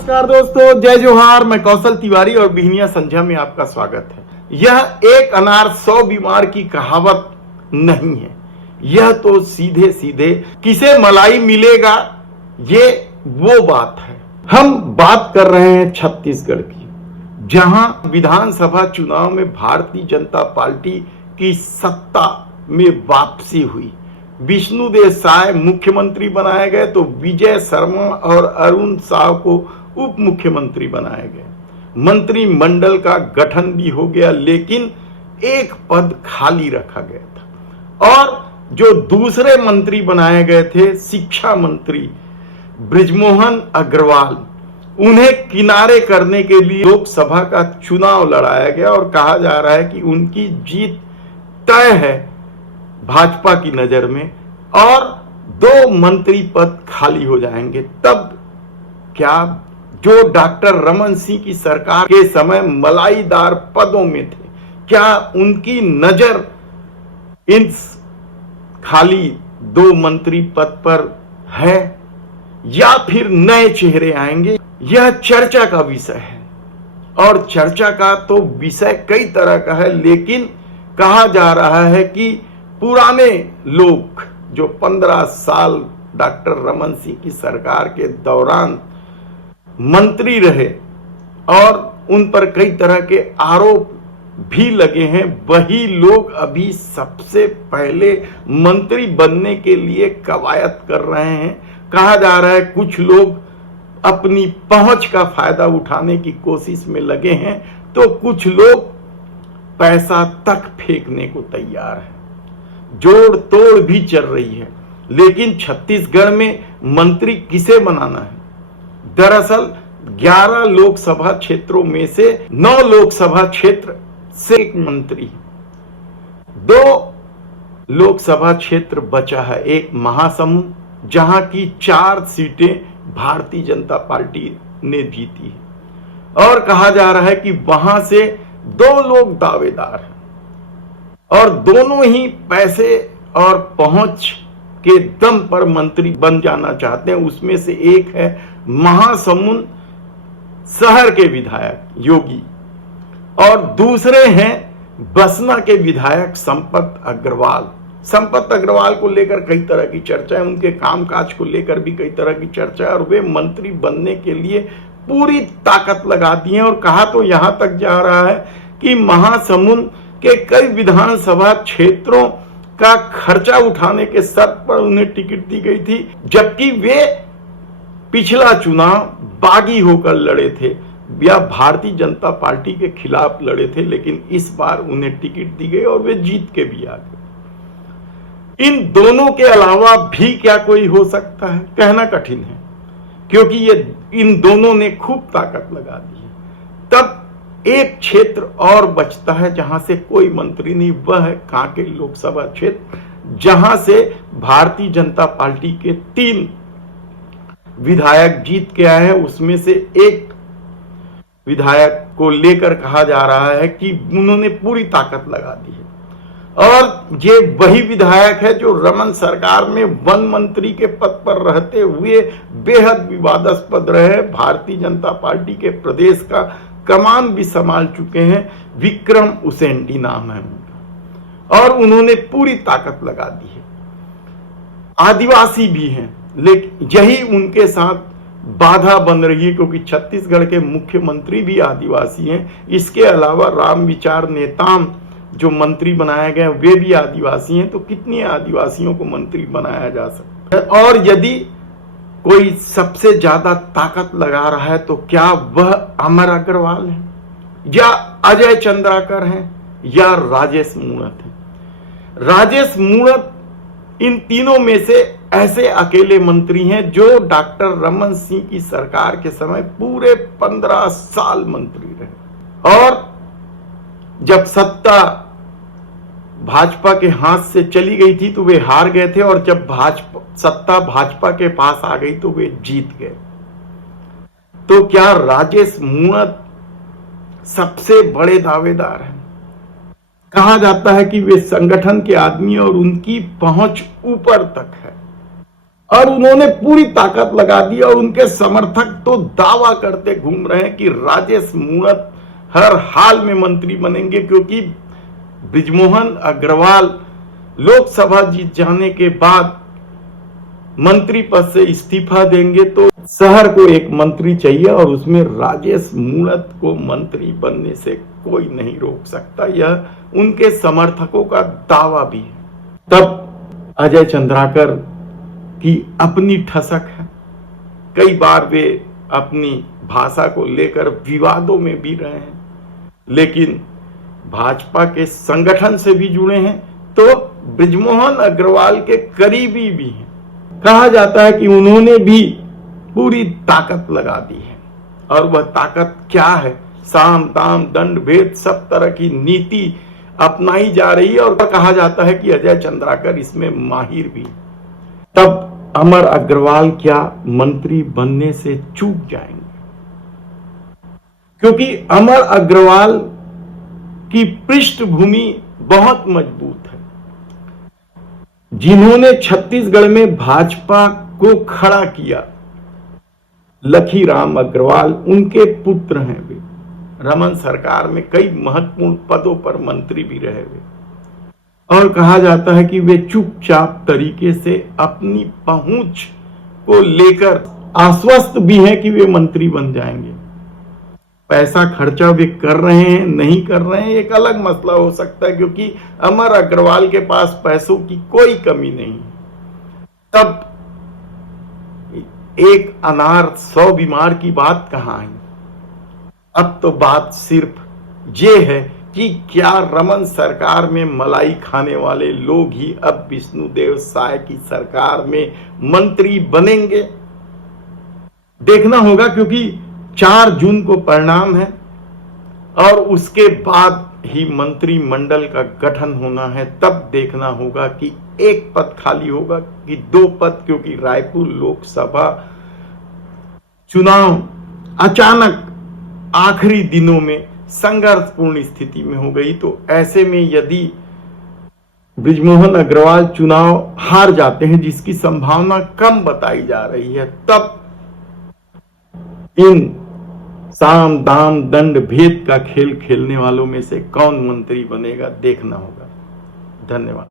नमस्कार दोस्तों, जय जोहार। मैं कौशल तिवारी और बिहनिया संध्या में आपका स्वागत है। यह एक अनार 100 बीमार की कहावत नहीं है, यह तो सीधे सीधे किसे मलाई मिलेगा ये वो बात है। हम बात कर रहे हैं छत्तीसगढ़ की, जहां विधानसभा चुनाव में भारतीय जनता पार्टी की सत्ता में वापसी हुई। विष्णुदेव साय मुख्यमंत्री बनाए गए तो विजय शर्मा और अरुण साव को उप मुख्यमंत्री बनाए गए। मंत्रिमंडल का गठन भी हो गया, लेकिन एक पद खाली रखा गया था। और जो दूसरे मंत्री बनाए गए थे, शिक्षा मंत्री बृजमोहन अग्रवाल, उन्हें किनारे करने के लिए लोकसभा का चुनाव लड़ाया गया और कहा जा रहा है कि उनकी जीत तय है भाजपा की नजर में, और 2 मंत्री पद खाली हो जाएंगे। तब क्या जो डॉक्टर रमन सिंह की सरकार के समय मलाईदार पदों में थे, क्या उनकी नजर इन खाली 2 मंत्री पद पर है या फिर नए चेहरे आएंगे? यह चर्चा का विषय है, और चर्चा का तो विषय कई तरह का है, लेकिन कहा जा रहा है कि पुराने लोग जो 15 साल डॉक्टर रमन सिंह की सरकार के दौरान मंत्री रहे और उन पर कई तरह के आरोप भी लगे हैं, वही लोग अभी सबसे पहले मंत्री बनने के लिए कवायद कर रहे हैं। कहा जा रहा है कुछ लोग अपनी पहुंच का फायदा उठाने की कोशिश में लगे हैं, तो कुछ लोग पैसा तक फेंकने को तैयार है। जोड़ तोड़ भी चल रही है, लेकिन छत्तीसगढ़ में मंत्री किसे बनाना है? दरअसल 11 लोकसभा क्षेत्रों में से 9 लोकसभा क्षेत्र से एक मंत्री, 2 लोकसभा क्षेत्र बचा है, एक महासमुंद जहां की 4 सीटें भारतीय जनता पार्टी ने जीती है, और कहा जा रहा है कि वहां से 2 लोग दावेदार हैं और दोनों ही पैसे और पहुंच के दम पर मंत्री बन जाना चाहते हैं। उसमें से एक है महासमुंद शहर के विधायक योगी, और दूसरे हैं बसना के विधायक संपत अग्रवाल। संपत अग्रवाल को लेकर कई तरह की चर्चा है, उनके कामकाज को लेकर भी कई तरह की चर्चा है, और वे मंत्री बनने के लिए पूरी ताकत लगा दी है। और कहा तो यहां तक जा रहा है कि महासमुंद के कई विधानसभा क्षेत्रों का खर्चा उठाने के शर्त पर उन्हें टिकट दी गई थी, जबकि वे पिछला चुनाव बागी होकर लड़े थे या भारतीय जनता पार्टी के खिलाफ लड़े थे, लेकिन इस बार उन्हें टिकट दी गई और वे जीत के भी आ गए। इन दोनों के अलावा भी क्या कोई हो सकता है, कहना कठिन है, क्योंकि ये इन दोनों ने खूब ताकत लगा दी है। तब एक क्षेत्र और बचता है जहां से कोई मंत्री नहीं, वह है कांकेर लोकसभा क्षेत्र, जहां से भारतीय जनता पार्टी के 3 विधायक जीत के आए हैं। उसमें से एक विधायक को लेकर कहा जा रहा है कि उन्होंने पूरी ताकत लगा दी है, और ये वही विधायक है जो रमन सरकार में वन मंत्री के पद पर रहते हुए बेहद विवादास्पद रहे। भारतीय जनता पार्टी के प्रदेश का कमान भी संभाल चुके हैं। विक्रम उसेंडी नाम है उनका, और उन्होंने पूरी ताकत लगा दी है। आदिवासी भी हैं, लेकिन यही उनके साथ बाधा बन रही है, क्योंकि छत्तीसगढ़ के मुख्यमंत्री भी आदिवासी हैं। इसके अलावा राम विचार नेताम जो मंत्री बनाए गए वे भी आदिवासी हैं, तो कितनी आदिवासियों को मंत्री बनाया जा सकता है? और यदि कोई सबसे ज्यादा ताकत लगा रहा है तो क्या वह अमर अग्रवाल है, या अजय चंद्राकर हैं, या राजेश मूणत हैं? राजेश मूणत इन तीनों में से ऐसे अकेले मंत्री हैं जो डॉक्टर रमन सिंह की सरकार के समय पूरे 15 साल मंत्री रहे, और जब सत्ता भाजपा के हाथ से चली गई थी तो वे हार गए थे, और जब सत्ता भाजपा के पास आ गई तो वे जीत गए। तो क्या राजेश मूणत सबसे बड़े दावेदार हैं? कहा जाता है कि वे संगठन के आदमी और उनकी पहुंच ऊपर तक है, और उन्होंने पूरी ताकत लगा दी और उनके समर्थक तो दावा करते घूम रहे हैं कि राजेश मूणत हर हाल में मंत्री बनेंगे, क्योंकि बृजमोहन अग्रवाल लोकसभा जीत जाने के बाद मंत्री पद से इस्तीफा देंगे तो शहर को एक मंत्री चाहिए और उसमें राजेश मूणत को मंत्री बनने से कोई नहीं रोक सकता। यह उनके समर्थकों का दावा भी है। तब अजय चंद्राकर की अपनी ठसक है। कई बार वे अपनी भाषा को लेकर विवादों में भी रहे हैं, लेकिन भाजपा के संगठन से भी जुड़े हैं तो बृजमोहन अग्रवाल के करीबी भी हैं। कहा जाता है कि उन्होंने भी पूरी ताकत लगा दी है, और वह ताकत क्या है? साम दाम दंड भेद सब तरह की नीति अपनाई जा रही है और कहा जाता है कि अजय चंद्राकर इसमें माहिर भी। तब अमर अग्रवाल क्या मंत्री बनने से चूक जाएंगे? क्योंकि अमर अग्रवाल की पृष्ठभूमि बहुत मजबूत है। जिन्होंने छत्तीसगढ़ में भाजपा को खड़ा किया, लखीराम अग्रवाल उनके पुत्र हैं। वे रमन सरकार में कई महत्वपूर्ण पदों पर मंत्री भी रहे हुए, और कहा जाता है कि वे चुपचाप तरीके से अपनी पहुंच को लेकर आश्वस्त भी हैं कि वे मंत्री बन जाएंगे। पैसा खर्चा वे कर रहे हैं नहीं कर रहे हैं एक अलग मसला हो सकता है, क्योंकि अमर अग्रवाल के पास पैसों की कोई कमी नहीं। तब एक अनार 100 बीमार की बात कहां आई? अब तो बात सिर्फ ये है कि क्या रमन सरकार में मलाई खाने वाले लोग ही अब विष्णुदेव साय की सरकार में मंत्री बनेंगे? देखना होगा, क्योंकि 4 जून को परिणाम है और उसके बाद ही मंत्रिमंडल का गठन होना है। तब देखना होगा कि 1 पद खाली होगा कि 2 पद, क्योंकि रायपुर लोकसभा चुनाव अचानक आखिरी दिनों में संघर्षपूर्ण स्थिति में हो गई। तो ऐसे में यदि बृजमोहन अग्रवाल चुनाव हार जाते हैं, जिसकी संभावना कम बताई जा रही है, तब इन साम दाम दंड भेद का खेल खेलने वालों में से कौन मंत्री बनेगा देखना होगा। धन्यवाद।